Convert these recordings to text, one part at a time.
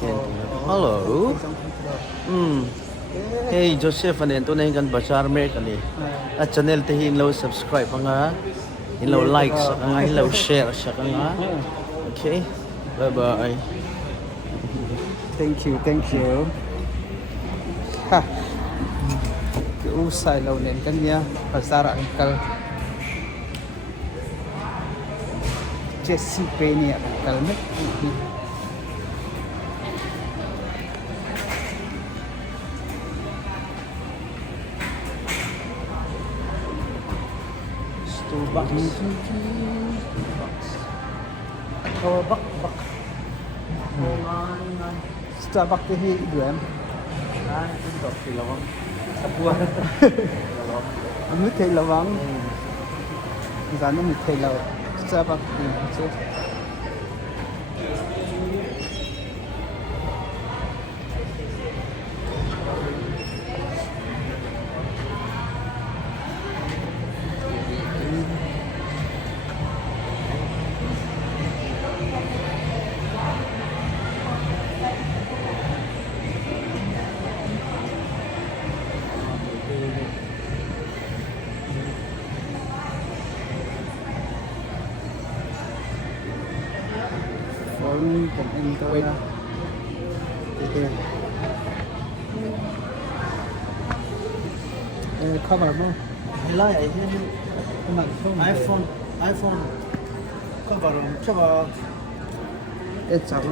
Hello. Hey Joseph anh tôi nên gần bazar mer cái này. Channel thì hin lâu subscribe nga, hin lâu like nga, hin lâu share sa nga. Okay. Bye bye. Thank you. Ha. Cái usai lâu nên kan ya pasar angkal. Jesse Penny angkal met. $2. Oh, bak. Starbucks thì hi đuổi em. Cái đọc thì là vâng. Sắp qua. Mới thấy là vắng. Giá nó mới thấy là Starbucks thì chứ. Còn anh tôi cover mo. Hello, iPhone. Cover cover. Chắc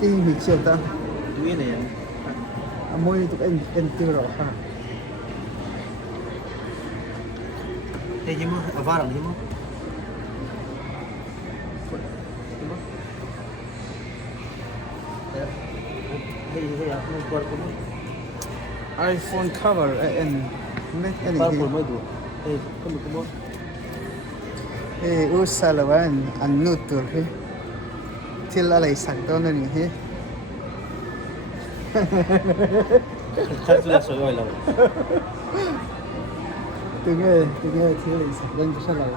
cái mình chưa ta. Tuy này. Môi tụi anh tiêu rồi ha. Hey, gì mà vào làm gì mà? iPhone cover and anything. Usalawan ang nutur he. Til alay sakto na ni he. Kalkulasi ko lang. Tinggal til alay sakto na siya lang.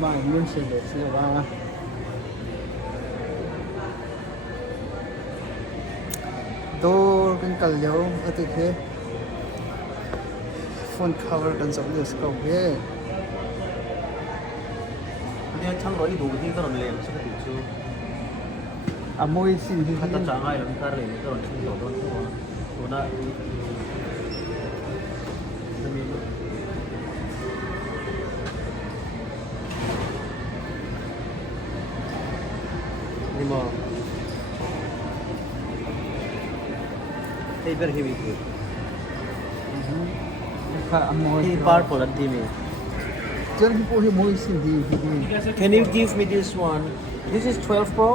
Mà muốn xem được siya ba. Door kan kalyo atu he phone cover kan सब use को हे Dia chang roi du hi ka ron lem sa tu chu. amoi sin hi Kata changai ron kar le ka ron chu do don tu na. Ni mo. Hey, very heavy. ka amoi Hey, purple and timmy. jan hi po hi moi sin hi Can you give me this one? This is 12 Pro?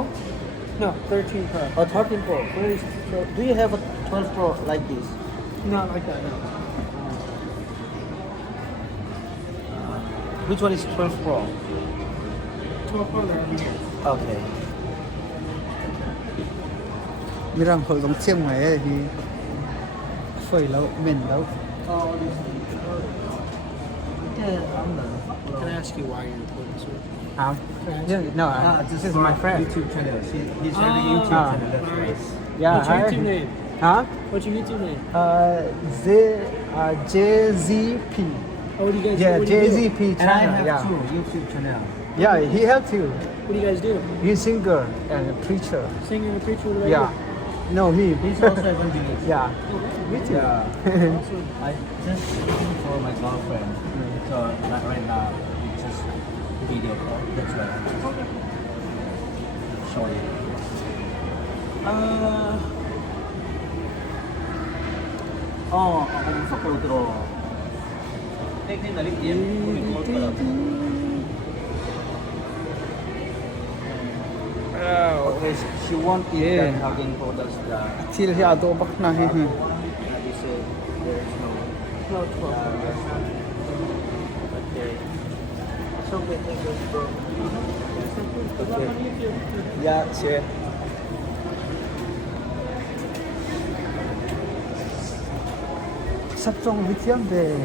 No, 13 Pro. Or 13 Pro? Where is 12? Do you have a 12 Pro like this? Not like that, no. Which one is 12 Pro? 12 Pro there. Okay. mirang hol dong chiang mai hi phơi lâu men lâu Oh, can I ask you why you're recording this one? how no this is my friend YouTube channel. He's running a YouTube channel, that's right. yeah What's your YouTube name? huh What's your YouTube name? JZP Oh, what do you guys yeah what do you do? JZP And I channel have yeah two YouTube channel. yeah he helped you What do you guys do? he's singer and a preacher Singing and preaching? What do I yeah no he He's also evangelist. yeah me too Yeah. I just looking for my girlfriend. So not right now. It's just video call. That's right. Show you. Ông phát đồ từ đồ. Cái là lịch điểm của mình có là. Okay, she won't eat Yeah. that hugging products that. til hi ado bak na hi hi They say there is no. Okay. It's okay, thank you. Okay. Yeah, sure. sắp trong với tiếng về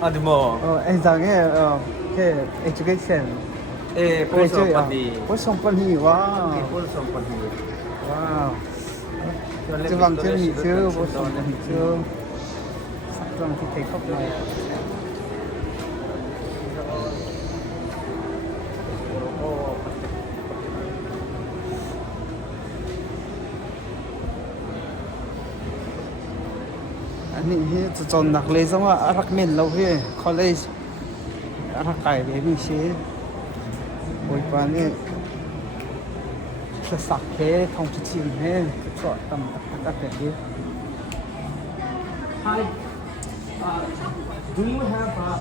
Ano mo? anh rằng cái education Eh, Paul Sampati. Paul Sampati wow Paul Sampati. Wow. Chứ bằng chưa nghỉ chưa, vô sổ nghỉ chưa. Sắp rằng thì thấy khóc này. Anh hi chọn nạc lấy xong à rắc men lâu hi college rắc cài về mình xí hồi qua nèจะสักเททองจะชิมให้ก็ตำตักแต่ดี Hi. Do you have